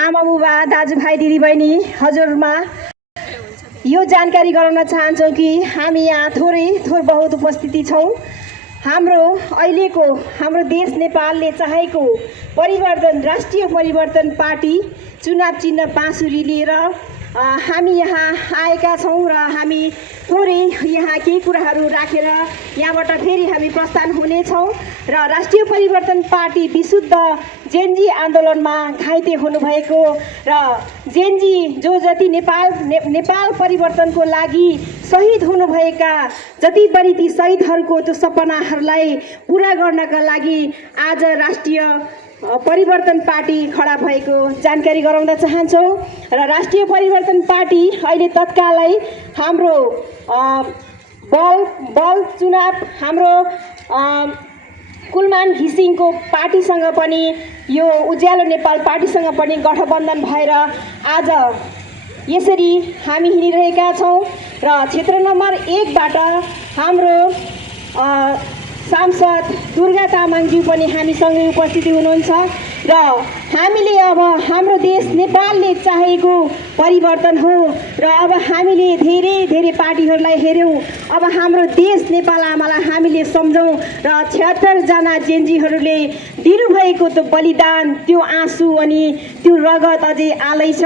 आमा बुबा दाजुभाइ दिदीबहिनी हजुरमा यो जानकारी गराउन चाहन्छौँ कि हामी यहाँ थोर बहुत उपस्थिति छौँ। हाम्रो देश नेपालले चाहेको परिवर्तन राष्ट्रिय परिवर्तन पार्टी चुनाव चिन्ह बाँसुरी लिएर हामी यहाँ आएका छौँ र हामी थोरै यहाँ केही कुराहरू राखेर यहाँबाट फेरि हामी प्रस्थान हुनेछौँ र राष्ट्रिय परिवर्तन पार्टी विशुद्ध जेनजी आन्दोलनमा घाइते हुनुभएको र जेनजी जो जति नेपाल परिवर्तनको लागि शहीद हुनुभएका जति पनि ती शहीदहरूको त्यो सपनाहरूलाई पुरा गर्नका लागि आज राष्ट्रिय परिवर्तन पार्टी खडा भएको जानकारी गराउन चाहन्छौँ र राष्ट्रिय परिवर्तन पार्टी अहिले तत्कालै हाम्रो बल चुनाव हाम्रो कुलमान घिसिङको पार्टीसँग पनि यो उज्यालो नेपाल पार्टीसँग पनि गठबन्धन भएर आज यसरी हामी हिँडिरहेका छौँ र क्षेत्र नम्बर 1 बाट हाम्रो सांसद दुर्गा तामाङज्यू पनि हामीसँगै उपस्थिति हुनुहुन्छ र हामीले अब हाम्रो देश नेपालले चाहेको परिवर्तन हो र अब हामीले धेरै पार्टीहरूलाई हेर्यौँ। अब हाम्रो देश नेपाल आमालाई हामीले सम्झौँ र 76 जना जेनजीहरूले दिनुभएको त्यो बलिदान त्यो आँसु अनि त्यो रगत अझै आलै छ।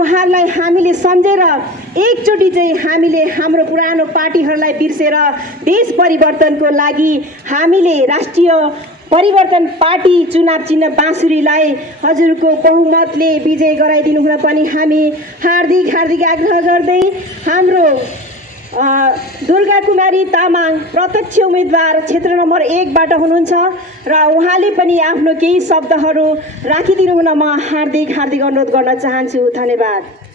उहाँहरूलाई हामीले सम्झेर एकचोटि चाहिँ हामीले हाम्रो पुरानो पार्टीहरूलाई बिर्सेर देश परिवर्तनको लागि हामीले राष्ट्रिय परिवर्तन पार्टी चुनाव चिन्ह बाँसुरीलाई हजुरको बहुमतले विजय गराइदिनु हुन पनि हामी हार्दिक आग्रह गर्दै हाम्रो दुर्गा कुमारी तामाङ प्रत्यक्ष उम्मेदवार क्षेत्र नम्बर 1 बाट हुनुहुन्छ र उहाँले पनि आफ्नो केही शब्दहरू राखिदिनु हुन म हार्दिक अनुरोध गर्न चाहन्छु। धन्यवाद।